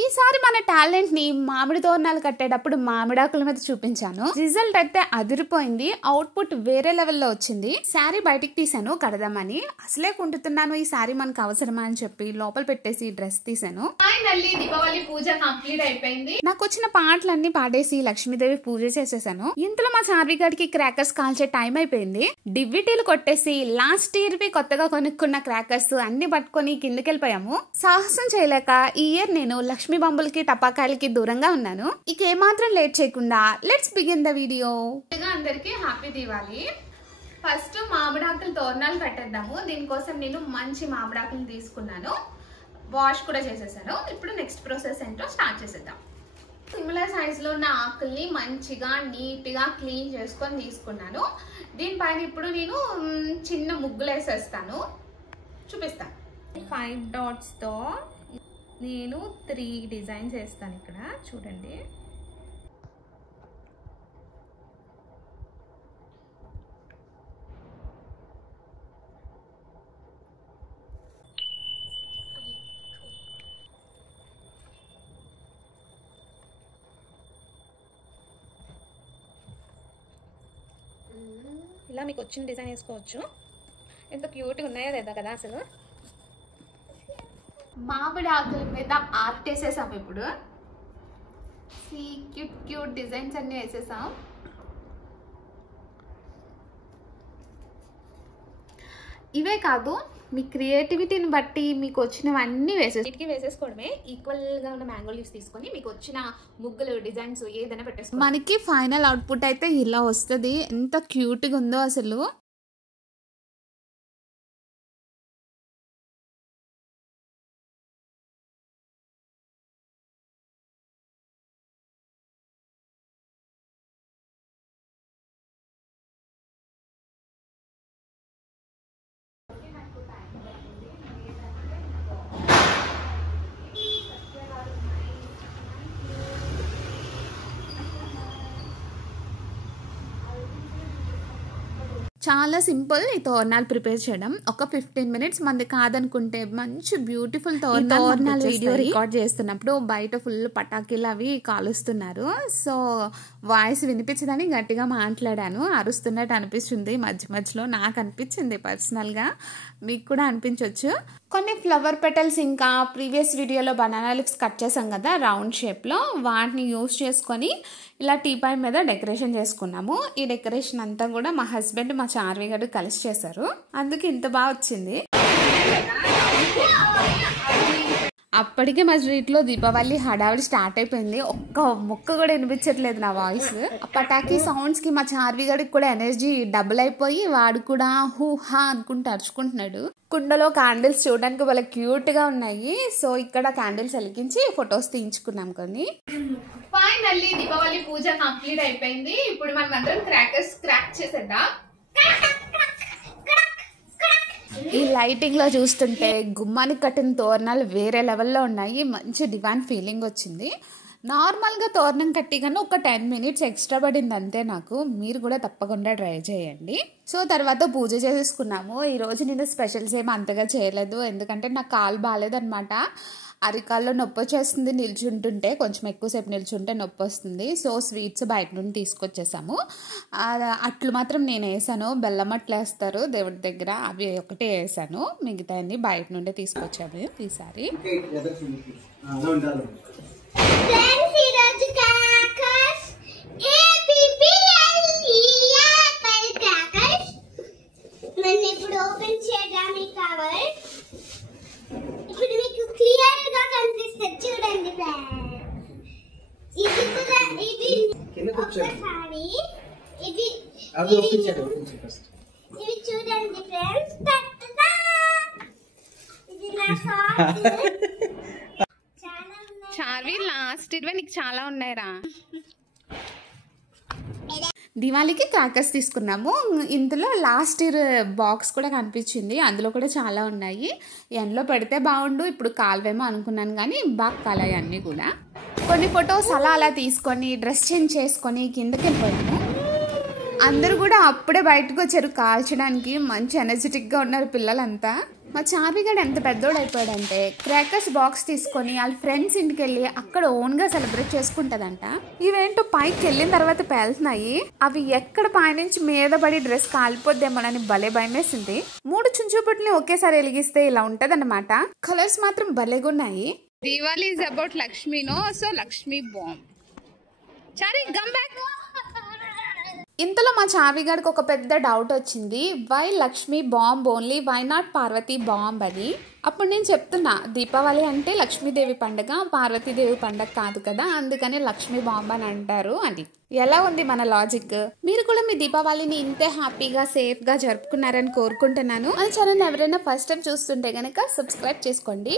ఈసారి మన టాలెంట్ ని మామిడి తోరణాలు కట్టేటప్పుడు మామిడాకుల మీద చూపించాను. రిజల్ట్ అయితే అదిరిపోయింది. అవుట్పుట్ వేరే లెవెల్లో వచ్చింది. శారీ బయటికి తీసాను కడదామని. అసలే కుంటున్నాను, ఈ శారీ మనకు అవసరమా అని చెప్పి లోపల పెట్టేసి డ్రెస్ తీసాను. ఫైనల్లీ దీపావళి పూజ కంప్లీట్ అయిపోయింది. నాకు వచ్చిన పాటలన్నీ పాడేసి లక్ష్మీదేవి పూజ చేసేసాను. ఇంతలో మా చార్వి గడికి క్రాకర్స్ కాల్చే టైం అయిపోయింది. డివిటీలు కొట్టేసి లాస్ట్ ఇయర్ వి కొత్తగా కొనుక్కున్న క్రాకర్స్ అన్ని పట్టుకొని కిందకెళ్ళిపోయాము. సాహసం చేయలేక ఈ ఇయర్ నేను లక్ష్మీ బంబులకి టపాకాయలకి దూరంగా ఉన్నాను. ఇక ఏమాత్రం లేట్ చేయకుండా లెట్స్ బిగిన్ ద వీడియో. అందరికి హ్యాపీ దీవాలి. ఫస్ట్ మామిడాకులు తోరణాలు కట్టేద్దాము. దీనికోసం నేను మంచి మామిడాకులు తీసుకున్నాను, వాష్ కూడా చేసేసాను. ఇప్పుడు నెక్స్ట్ ప్రాసెస్ ఏంటో స్టార్ట్ చేసేద్దాం. సిమిలర్ సైజ్ లో ఉన్న ఆకుల్ని మంచిగా నీట్ గా క్లీన్ చేసుకొని తీసుకున్నాను. దీనిపైన ఇప్పుడు నేను చిన్న ముగ్గులు వేసేస్తాను, చూపిస్తాను. 5 డాట్స్ తో నేను 3 డిజైన్స్ వేస్తాను. ఇక్కడ చూడండి. ఇలా మీకు వచ్చిన డిజైన్ వేసుకోవచ్చు. ఎంత క్యూట్గా ఉన్నాయో లేదా కదా అసలు. మామిడి ఆకుల మీద ఆర్ట్ వేసేసాం. ఇప్పుడు క్యూట్ క్యూట్ డిజైన్స్ అన్ని వేసేసాం. ఇవే కాదు, మీ క్రియేటివిటీని బట్టి మీకు వచ్చినవన్నీ వేసేసుకోవడమే. ఈక్వల్ గా ఉన్న మ్యాంగో లీవ్స్ తీసుకొని మీకు వచ్చిన ముగ్గులు డిజైన్స్ ఏదైనా పెట్టేసుకో. మనకి ఫైనల్ అవుట్పుట్ అయితే ఇలా వస్తుంది. ఎంత క్యూట్గా ఉందో అసలు. చాలా సింపుల్ ఈ తోరణాలు ప్రిపేర్ చేయడం. ఒక 15 మినిట్స్ మంది కాదనుకుంటే మంచి బ్యూటిఫుల్ తోరణాలు వీడియో రికార్డ్ చేస్తున్నప్పుడు బయట ఫుల్ పటాకీలు అవి కాలుస్తున్నారు. సో వాయిస్ వినిపించదని గట్టిగా మాట్లాడాను. అరుస్తున్నట్టు అనిపిస్తుంది మధ్య మధ్యలో. నాకు అనిపించింది పర్సనల్ గా, మీకు కూడా అనిపించవచ్చు. కొన్ని ఫ్లవర్ పెటల్స్ ఇంకా ప్రీవియస్ వీడియోలో బనానా లీవ్స్ కట్ చేసాం కదా రౌండ్ షేప్లో, వాటిని యూస్ చేసుకొని ఇలా టీపాయ్ మీద డెకరేషన్ చేసుకున్నాము. ఈ డెకరేషన్ అంతా కూడా మా హస్బెండ్ మా చార్వి గారు కలిసి చేశారు, అందుకే ఇంత బాగా వచ్చింది. అప్పటికే మా స్ట్రీట్లో దీపావళి హడావిడి స్టార్ట్ అయిపోయింది. ఒక్క ముక్క కూడా వినిపించట్లేదు నా వాయిస్. పటాకీ సౌండ్స్ కి మా చార్వి గడికి కూడా ఎనర్జీ డబుల్ అయిపోయి వాడు కూడా హూ హా అనుకుంటూ అరుచుకుంటున్నాడు. కుండలో క్యాండిల్స్ చూడడానికి వాళ్ళ క్యూట్ గా ఉన్నాయి. సో ఇక్కడ క్యాండిల్స్ వెలిగించి ఫొటోస్ తీయించుకున్నాం కొన్ని. ఫైనల్లీ దీపావళి పూజ కంప్లీట్ అయిపోయింది. ఇప్పుడు మనం అందరం క్రాకర్స్ క్రాక్ చేసేద్దాం. ఈ లైటింగ్ లో చూస్తుంటే గుమ్మానికి కట్టిన తోరణాలు వేరే లెవెల్లో ఉన్నాయి. మంచి డివైన్ ఫీలింగ్ వచ్చింది. నార్మల్గా తోరణం కట్టి కానీ ఒక 10 మినిట్స్ ఎక్స్ట్రా పడింది అంతే నాకు. మీరు కూడా తప్పకుండా ట్రై చేయండి. సో తర్వాత పూజ చేసేసుకున్నాము. ఈరోజు నేను స్పెషల్స్ ఏమి అంతగా చేయలేదు, ఎందుకంటే నాకు కాలు బాగాలేదనమాట. అరికాల్లో నొప్పి వచ్చేస్తుంది నిల్చుంటుంటే, కొంచెం ఎక్కువసేపు నిల్చుంటే నొప్పి వస్తుంది. సో స్వీట్స్ బయట నుండి తీసుకొచ్చేసాము. అట్లు మాత్రం నేను వేసాను, బెల్లం అట్లు వేస్తారు దేవుడి దగ్గర, అవి ఒకటే వేసాను. మిగతా అన్ని బయట నుండి తీసుకొచ్చాము ఈసారి. ఇప్పుడు ఓపెన్ చేయడానికి కావాలి. ఇప్పుడు మీకు క్లియర్ గా కనిపిస్తుంది చూడండి ఫ్రెండ్స్. ఇది కూడా ఒకసారి ఇది చూడండి ఫ్రెండ్స్. ఇది నా సాక్స్. చార్వి లాస్ట్ ఇయర్ నీకు చాలా ఉన్నాయిరా. దివాళీకి క్రాకర్స్ తీసుకున్నాము. ఇందులో లాస్ట్ ఇయర్ బాక్స్ కూడా కనిపించింది, అందులో కూడా చాలా ఉన్నాయి. ఎండలో పెడితే బాగుండు, ఇప్పుడు కాలువేమో అనుకున్నాను కానీ బాగా కాలాయి అన్నీ కూడా. కొన్ని ఫొటోస్ అలా తీసుకొని డ్రెస్ చేంజ్ చేసుకొని కిందకి వెళ్ళిపోయాము. అందరూ కూడా అప్పుడే బయటకు వచ్చారు కాల్చడానికి. మంచి ఎనర్జెటిక్గా ఉన్నారు పిల్లలంతా. మా చార్విగాడు ఎంత పెద్దోడు అయిపోయాడంటే క్రాకర్స్ బాక్స్ తీసుకొని వాళ్ళ ఫ్రెండ్స్ ఇంటికి వెళ్ళి అక్కడ ఓన్గా సెలబ్రేట్ చేసుకుంటుందంట. ఇవేంటో పైకి వెళ్ళిన తర్వాత పేలుతున్నాయి. అవి ఎక్కడ పైనుంచి మీద పడి డ్రెస్ కాలిపోద్దేమోనని భలే భయం వేసింది. 3 చుంచుపుట్లని ఒకేసారి వెలిగిస్తే ఇలా ఉంటదన్నమాట. కలర్స్ మాత్రం భలేగున్నాయి. దివాళీ ఇస్ అబౌట్ లక్ష్మీనో, so Lakshmi bomb. Chari come back. ఇంతలో మా చావిగాడికి ఒక పెద్ద డౌట్ వచ్చింది. Why Lakshmi bomb only, why not Parvati bomb అని. అప్పుడు నేను చెప్తున్నా, దీపావళి అంటే లక్ష్మీదేవి పండుగ, పార్వతీదేవి పండుగ కాదు కదా, అందుకని లక్ష్మీ బాంబ్ అని అంటారు అని. ఎలా ఉంది మన లాజిక్? మీరు కూడా మీ దీపావళిని ఇంతే హ్యాపీగా సేఫ్ గా జరుపుకున్నారని కోరుకుంటున్నాను. అది ఛానల్ ఎవరైనా ఫస్ట్ టైం చూస్తుంటే గనక సబ్స్క్రైబ్ చేసుకోండి.